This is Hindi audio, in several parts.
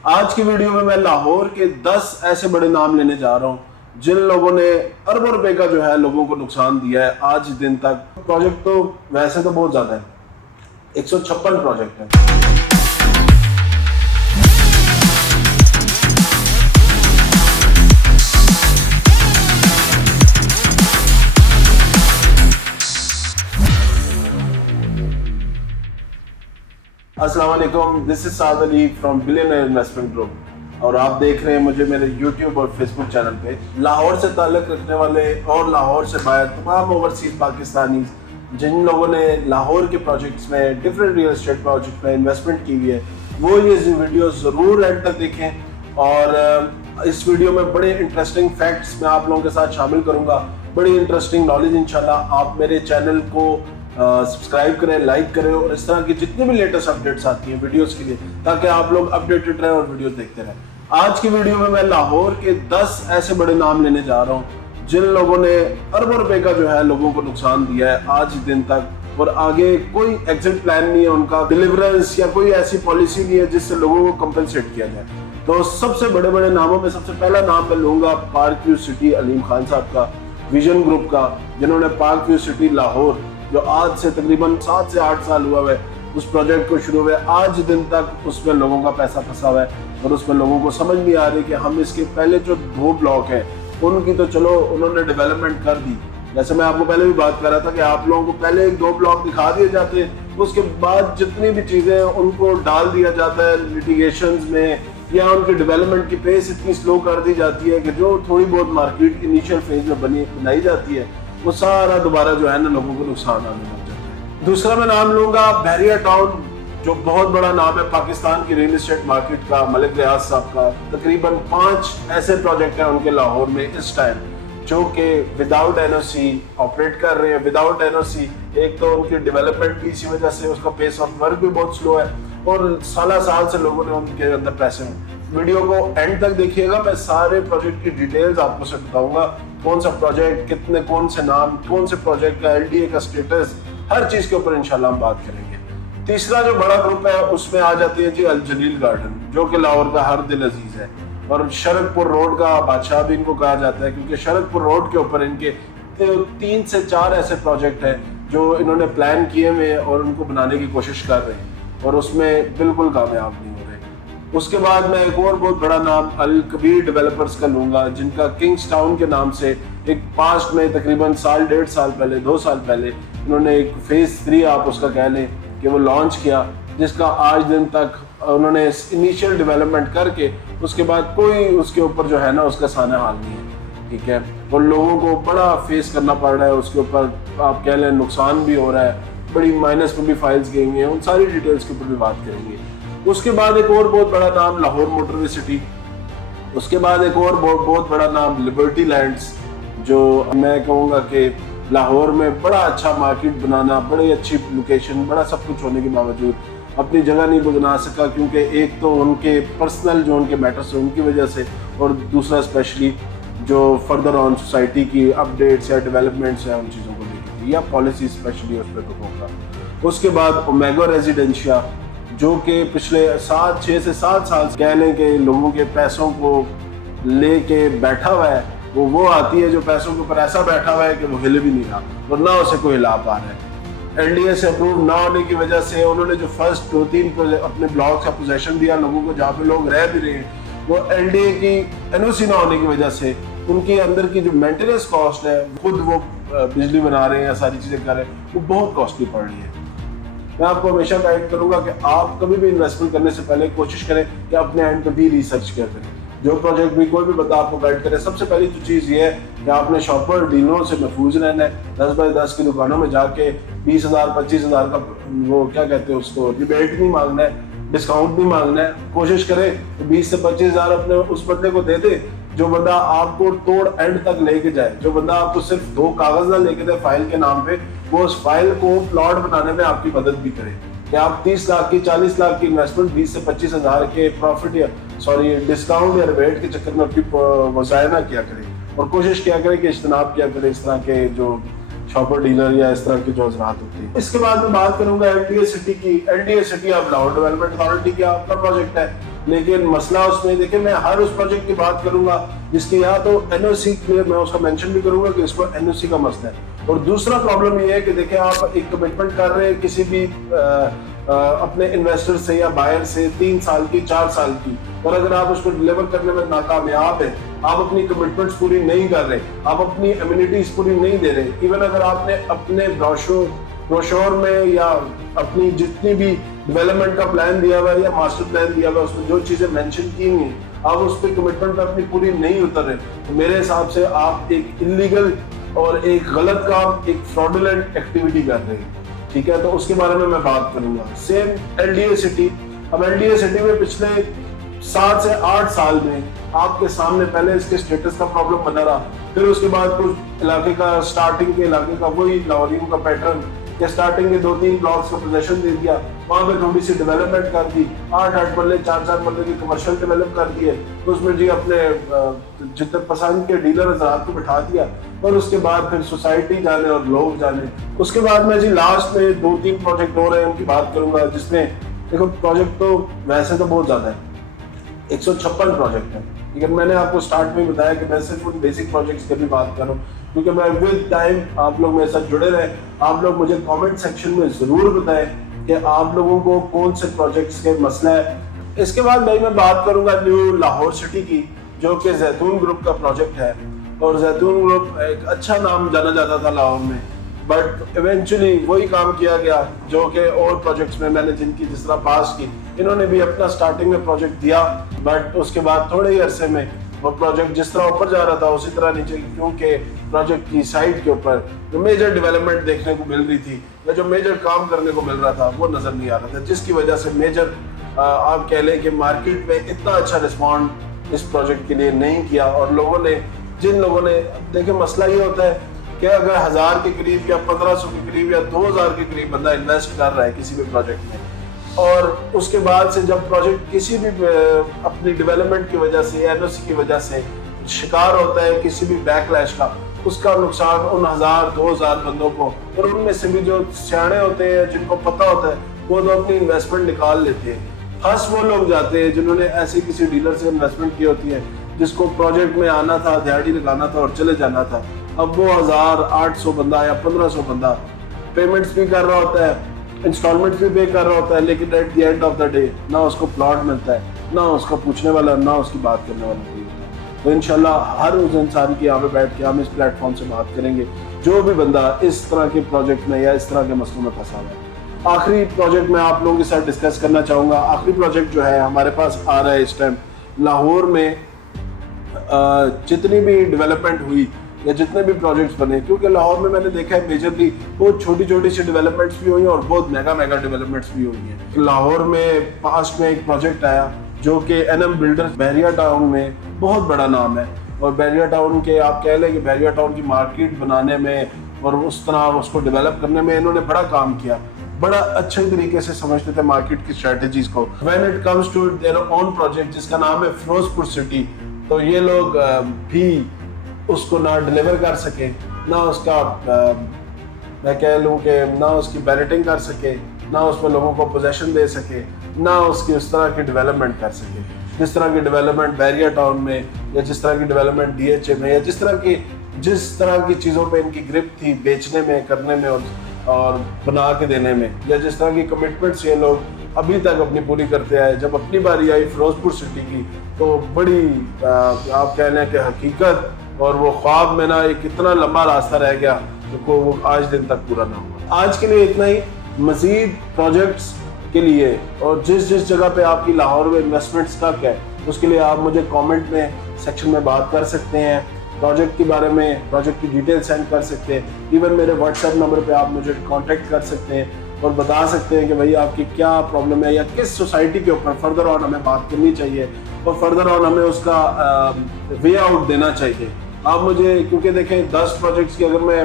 आज की वीडियो में मैं लाहौर के 10 ऐसे बड़े नाम लेने जा रहा हूं जिन लोगों ने अरबों रुपए का जो है लोगों को नुकसान दिया है आज दिन तक। प्रोजेक्ट तो वैसे तो बहुत ज्यादा है, 156 प्रोजेक्ट है। अस्सलाम वालेकुम, this is Saad Ali from billionaire investment group और आप देख रहे हैं मुझे मेरे यूट्यूब और फेसबुक चैनल पे। लाहौर से ताल्लुक़ रखने वाले और लाहौर से बाहर तमाम ओवरसीज पाकिस्तानी जिन लोगों ने लाहौर के प्रोजेक्ट्स में डिफरेंट रियल एस्टेट प्रोजेक्ट में इन्वेस्टमेंट की हुई है वो ये वीडियो ज़रूर एंड तक देखें। और इस वीडियो में बड़े इंटरेस्टिंग फैक्ट्स मैं आप लोगों के साथ शामिल करूँगा, बड़ी इंटरेस्टिंग नॉलेज इंशाल्लाह। आप मेरे चैनल को सब्सक्राइब करें, लाइक करें और इस तरह की जितनी भी लेटेस्ट अपडेट्स आती हैं वीडियोस के लिए, ताकि आप लोग अपडेटेड रहें और वीडियोस देखते रहें। आज की वीडियो में मैं लाहौर के 10 ऐसे बड़े नाम लेने जा रहा हूं जिन लोगों ने अरबों रुपए का जो है लोगों को नुकसान दिया है आज दिन तक, और आगे कोई एग्जिट प्लान नहीं है उनका, डिलीवरेंस या कोई ऐसी पॉलिसी नहीं है जिससे लोगों को कंपनसेट किया जाए। तो सबसे बड़े बड़े नामों में सबसे पहला नाम मैं लूंगा park view city Aleem Khan साहब का, विजन ग्रुप का, जिन्होंने पार्क व्यू सिटी लाहौर जो आज से तकरीबन 7 से 8 साल हुआ है उस प्रोजेक्ट को शुरू हुए आज दिन तक उसमें लोगों का पैसा फंसा हुआ है और उसमें लोगों को समझ नहीं आ रही कि हम इसके पहले जो 2 ब्लॉक है उनकी तो चलो उन्होंने डेवलपमेंट कर दी। जैसे मैं आपको पहले भी बात कर रहा था कि आप लोगों को पहले 2 ब्लॉक दिखा दिए जाते हैं, उसके बाद जितनी भी चीजें हैं उनको डाल दिया जाता है लिटिगेशंस में, या उनकी डेवलपमेंट की पेस इतनी स्लो कर दी जाती है कि जो थोड़ी बहुत मार्केट इनिशियल फेज में बनाई जाती है वो सारा दोबारा जो है ना लोगों को नुकसान आने लग जाता है। दूसरा मैं नाम लूंगा बहरिया टाउन, जो बहुत बड़ा नाम है पाकिस्तान की रियल एस्टेट मार्केट का, मलिक रियाज साहब का। तकरीबन 5 ऐसे प्रोजेक्ट हैं उनके लाहौर में इस टाइम जो कि विदाउट एनओसी ऑपरेट कर रहे हैं, विदाउट एनओसी। एक तो उनकी डेवलपमेंट की इसी वजह से उसका पेस ऑफ वर्क भी बहुत स्लो है और साल से लोगों ने उनके अंदर पैसे। वीडियो को एंड तक देखिएगा, मैं सारे प्रोजेक्ट की डिटेल्स आपको से बताऊंगा, कौन सा प्रोजेक्ट कितने, कौन से नाम, कौन से प्रोजेक्ट का एलडीए का स्टेटस, हर चीज के ऊपर इंशाल्लाह हम बात करेंगे। तीसरा जो बड़ा ग्रुप है उसमें आ जाती है जी अल जलील गार्डन, जो कि लाहौर का हर दिल अजीज है और शरकपुर रोड का बादशाह भी इनको कहा जाता है, क्योंकि शरकपुर रोड के ऊपर इनके 3 से 4 ऐसे प्रोजेक्ट हैं जो इन्होंने प्लान किए हुए हैं और उनको बनाने की कोशिश कर रहे हैं और उसमें बिल्कुल कामयाब नहीं हो रहे। उसके बाद मैं एक और बहुत बड़ा नाम अल कबीर डेवलपर्स का लूंगा, जिनका किंग्स टाउन के नाम से एक पास्ट में तकरीबन 1.5 साल पहले 2 साल पहले इन्होंने एक फेज 3 आप उसका कह लें कि वो लॉन्च किया, जिसका आज दिन तक उन्होंने इनिशियल डेवलपमेंट करके उसके बाद कोई उसके ऊपर जो है ना उसका साना हाल नहीं है, ठीक है। और लोगों को बड़ा फेस करना पड़ रहा है, उसके ऊपर आप कह लें नुकसान भी हो रहा है, बड़ी माइनस पर भी फाइल्स गई हुई हैं, उन सारी डिटेल्स के ऊपर भी बात करेंगे। उसके बाद एक और बहुत बड़ा नाम लाहौर मोटरवे सिटी, उसके बाद एक और बहुत बड़ा नाम लिबर्टी लैंड्स, जो मैं कहूँगा कि लाहौर में बड़ा अच्छा मार्केट बनाना, बड़ी अच्छी लोकेशन, बड़ा सब कुछ होने के बावजूद अपनी जगह नहीं बना सका, क्योंकि एक तो उनके पर्सनल जो उनके मैटर्स हैं उनकी वजह से, और दूसरा स्पेशली जो फर्दर ऑन सोसाइटी की अपडेट्स या डेवलपमेंट्स हैं उन चीज़ों को लेकर या पॉलिसी स्पेशली उस पर तो होगा। उसके बाद ओमेगा रेजिडेंशिया, जो कि पिछले 6 से 7 साल कह लें कि लोगों के पैसों को लेके बैठा हुआ है, वो आती है जो पैसों के ऊपर ऐसा बैठा हुआ है कि वो हिले भी नहीं रहा और ना उसे कोई हिला पा रहा है। एलडीए से अप्रूव ना होने की वजह से उन्होंने जो फर्स्ट 2-3 अपने ब्लॉक का पोजेशन दिया लोगों को जहाँ पे लोग रह भी रहे हैं, वो एलडीए की एनओसी ना होने की वजह से उनके अंदर की जो मेंटेनेंस कॉस्ट है, खुद वो बिजली बना रहे हैं या सारी चीज़ें कर रहे हैं, वो बहुत कॉस्टली पड़ रही है। मैं आपको हमेशा गाइड करूंगा कि आप कभी भी इन्वेस्टमेंट करने से पहले कोशिश करें कि अपने एंड पे भी रिसर्च करें। जो प्रोजेक्ट भी कोई भी बता आपको गाइड करे, सबसे पहली तो चीज़ ये है कि आपने शॉपर डीलरों से महफूज रहना है। 10 बाय 10 की दुकानों में जाके 20,000 25,000 का वो क्या कहते हैं उसको रिबेट नहीं मांगना है, डिस्काउंट नहीं मांगना है। कोशिश करें 20 से 25,000 अपने उस बंदे को दे दे जो बंदा आपको तोड़ एंड तक लेके जाए, जो बंदा आपको सिर्फ 2 कागज ना लेके दे फाइल के नाम पे, वो उस फाइल को प्लॉट बनाने में आपकी मदद भी करे। कि आप 30 लाख की 40 लाख की इन्वेस्टमेंट 20 से 25,000 के प्रॉफिट या डिस्काउंट या रिबेट के चक्कर में अपनी वज़ाया ना किया करें और कोशिश किया करें कि इज्तनाब किया करें इस तरह के जो शॉपर डीलर या इस तरह की जो हज़रात होती है। इसके बाद मैं बात करूंगा एलडीए सिटी की। एलडीए सिटी अब लाहौर डेवलपमेंट अथॉरिटी का अपना प्रोजेक्ट है। लेकिन मसला उसमें देखिए, मैं हर उस प्रोजेक्ट की बात करूंगा जिसकी या तो एनओसी क्लियर, मैं उसका मेंशन भी करूंगा कि इसको एनओसी का मसला है। और दूसरा प्रॉब्लम ये है कि देखिए, आप एक कमिटमेंट कर रहे हैं किसी भी अपने इन्वेस्टर से या बायर से 3 साल की, 4 साल की, और अगर आप उसको डिलीवर करने में नाकामयाब है, आप अपनी कमिटमेंट्स पूरी नहीं कर रहे, आप अपनी एमिनिटीज पूरी नहीं दे रहे, इवन अगर आपने अपने ब्रोशोर में या अपनी जितनी भी डेवलपमेंट का प्लान दिया हुआ है या मास्टर प्लान दिया हुआ है, उसमें जो चीजें मेंशन की हुई हैं, आप उस पर कमिटमेंट पे अपनी पूरी नहीं उतर रहे, तो मेरे हिसाब से आप एक इलीगल और एक गलत काम, एक फ्रॉडुलेंट एक्टिविटी कर रहे हैं। ठीक है, तो उसके बारे में मैं बात करूंगा। सेम एलडीए सिटी, अब एलडीए सिटी में पिछले 7 से 8 साल में आपके सामने पहले इसके स्टेटस का प्रॉब्लम बना रहा, फिर उसके बाद कुछ इलाके का, स्टार्टिंग के इलाके का वही लाहौरियों का पैटर्न, या स्टार्टिंग के 2-3 ब्लॉक्स का पोजेशन दे दिया, वहां पे थोड़ी सी डेवलपमेंट कर दी, 8-8 मरले, 4-4 मरले की कमर्शियल डेवलप कर दिए, तो उसमें जी अपने जितने पसंद के डीलर हज़रात को बिठा दिया, और उसके बाद फिर सोसाइटी जाने और लोग जाने। उसके बाद में जी लास्ट में 2-3 प्रोजेक्ट हो रहे हैं, उनकी बात करूंगा, जिसमें देखो प्रोजेक्ट तो वैसे तो बहुत ज्यादा है, 156 प्रोजेक्ट है, लेकिन मैंने आपको स्टार्ट में बताया कि मैं सिर्फ उन बेसिक प्रोजेक्ट्स की भी बात करूं, क्योंकि मैं विद टाइम आप लोग मेरे साथ जुड़े रहे। आप लोग मुझे कमेंट सेक्शन में जरूर बताएं कि आप लोगों को कौन से प्रोजेक्ट्स के मसला है। इसके बाद भाई मैं बात करूंगा न्यू लाहौर सिटी की, जो कि जैतून ग्रुप का प्रोजेक्ट है, और जैतून ग्रुप एक अच्छा नाम जाना जाता था लाहौर में, बट इवेंचुअली वही काम किया गया जो कि और प्रोजेक्ट्स में मैंने जिनकी जिस तरह पास की, इन्होंने भी अपना स्टार्टिंग में प्रोजेक्ट दिया, बट उसके बाद थोड़े ही अरसे में वो प्रोजेक्ट जिस तरह ऊपर जा रहा था उसी तरह नीचे, क्योंकि प्रोजेक्ट की साइड के ऊपर जो मेजर डेवलपमेंट देखने को मिल रही थी या जो मेजर काम करने को मिल रहा था वो नजर नहीं आ रहा था, जिसकी वजह से मेजर आप कह लें कि मार्केट में इतना अच्छा रिस्पॉन्ड इस प्रोजेक्ट के लिए नहीं किया। और लोगों ने, जिन लोगों ने, देखिए मसला ये होता है कि अगर 1000 के करीब या 1500 के करीब या 2000 के करीब बंदा इन्वेस्ट कर रहा है किसी भी प्रोजेक्ट में, और उसके बाद से जब प्रोजेक्ट किसी भी अपनी डेवलपमेंट की वजह से, एनओसी की वजह से शिकार होता है किसी भी बैकलैश का, उसका नुकसान उन 1000-2000 बंदों को, और उनमें से भी जो सियाने होते हैं, जिनको पता होता है, वो तो अपनी इन्वेस्टमेंट निकाल लेते हैं। फंस वो लोग जाते हैं जिन्होंने ऐसे किसी डीलर से इन्वेस्टमेंट की होती है, जिसको प्रोजेक्ट में आना था, दिहाड़ी लगाना था और चले जाना था। अब वो 1800 बंदा या 1500 बंदा पेमेंट्स भी कर रहा होता है, इंस्टॉलमेंट्स भी पे कर रहा होता है, लेकिन at the end of the day ना उसको प्लॉट मिलता है, ना उसका पूछने वाला, ना उसकी बात करने वाला कोई होता है। तो इंशाल्लाह हर उस इंसान की यहाँ पे बैठ के हम इस प्लेटफॉर्म से बात करेंगे जो भी बंदा इस तरह के प्रोजेक्ट में या इस तरह के मसलों में फंसा हुआ है। आखिरी प्रोजेक्ट मैं आप लोगों के साथ डिस्कस करना चाहूँगा। आखिरी प्रोजेक्ट जो है हमारे पास आ रहा है इस टाइम लाहौर में, जितनी भी डेवलपमेंट हुई या जितने भी प्रोजेक्ट्स बने, क्योंकि लाहौर में मैंने देखा है मेजरली बहुत छोटी छोटी सी डेवलपमेंट्स भी हुई हैं और बहुत मेगा डेवलपमेंट्स भी हुई हैं। लाहौर में पास्ट में एक प्रोजेक्ट आया जो कि एनएम बिल्डर्स बहरिया टाउन में, बहुत बड़ा नाम है, और बहरिया टाउन के आप कह लें कि बहरिया टाउन की मार्केट बनाने में और उस तरह उसको डेवलप करने में इन्होंने बड़ा काम किया, बड़ा अच्छे तरीके से समझते थे मार्केट की स्ट्रेटजीज को। When it comes to their own project जिसका नाम है फिरोजपुर सिटी, तो ये लोग भी उसको ना डिलीवर कर सके, ना उसका मैं कह लूँ कि ना उसकी बैलेटिंग कर सके, ना उसमें लोगों को पोजेशन दे सके, ना उसकी उस तरह की डेवलपमेंट कर सके जिस तरह की डेवलपमेंट बहरिया टाउन में, या जिस तरह की डेवलपमेंट डीएचए में, या जिस तरह की चीज़ों पे इनकी ग्रिप थी बेचने में, करने में और बना के देने में, या जिस तरह की कमिटमेंट्स ये लोग अभी तक अपनी पूरी करते आए। जब अपनी बारी आई फिरोजपुर सिटी की, तो बड़ी आप कह लें कि हकीकत और वो ख्वाब में ना एक इतना लंबा रास्ता रह गया जो वो आज दिन तक पूरा ना हुआ। आज के लिए इतना ही। मजीद प्रोजेक्ट्स के लिए और जिस जगह पे आपकी लाहौर में इन्वेस्टमेंट स्टक है, उसके लिए आप मुझे कमेंट में सेक्शन में बात कर सकते हैं, प्रोजेक्ट के बारे में, प्रोजेक्ट की डिटेल सेंड कर सकते हैं। इवन मेरे व्हाट्सएप नंबर पे आप मुझे कांटेक्ट कर सकते हैं और बता सकते हैं कि भाई आपकी क्या प्रॉब्लम है या किस सोसाइटी के ऊपर फर्दर ऑन हमें बात करनी चाहिए और फर्दर ऑन हमें उसका वे आउट देना चाहिए। आप मुझे, क्योंकि देखें 10 प्रोजेक्ट्स की अगर मैं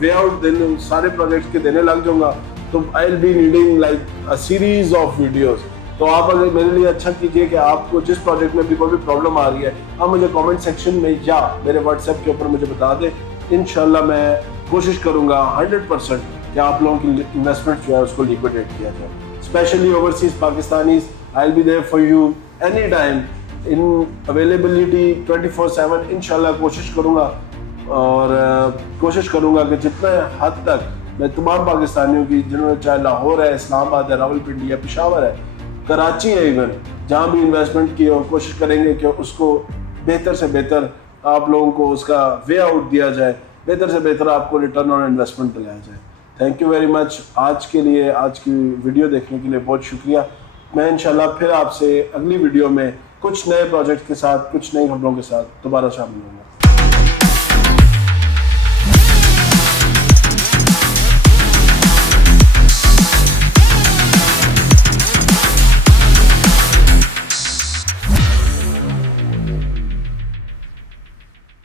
वे आउट देने सारे प्रोजेक्ट्स के देने लग जाऊंगा तो I will be needing like a series of videos. तो आप अगर मेरे लिए अच्छा कीजिए कि आपको जिस प्रोजेक्ट में भी कोई भी प्रॉब्लम आ रही है, आप मुझे कमेंट सेक्शन में या मेरे व्हाट्सएप के ऊपर मुझे बता दें। इंशाल्लाह मैं कोशिश करूंगा 100% कि आप लोगों की इन्वेस्टमेंट जो है उसको लिक्विडेट किया जाए, specially overseas Pakistanis. I will be there for you any time, in availability 24/7 इंशाल्लाह कोशिश करूँगा। और कोशिश करूँगा कि जितना हद तक मैं तमाम पाकिस्तानियों की, जिन्होंने चाहे लाहौर है, इस्लामाबाद है, रावलपिंडी है, पेशावर है, कराची है, इवन जहाँ भी इन्वेस्टमेंट की, और कोशिश करेंगे कि उसको बेहतर से बेहतर आप लोगों को उसका वे आउट दिया जाए, बेहतर से बेहतर आपको रिटर्न ऑन इन्वेस्टमेंट दिलाया जाए। Thank you very much. आज के लिए, आज की वीडियो देखने के लिए बहुत शुक्रिया। मैं इंशाल्लाह फिर आपसे अगली वीडियो में कुछ नए प्रोजेक्ट के साथ, कुछ नई खबरों के साथ दोबारा शामिल होऊंगा।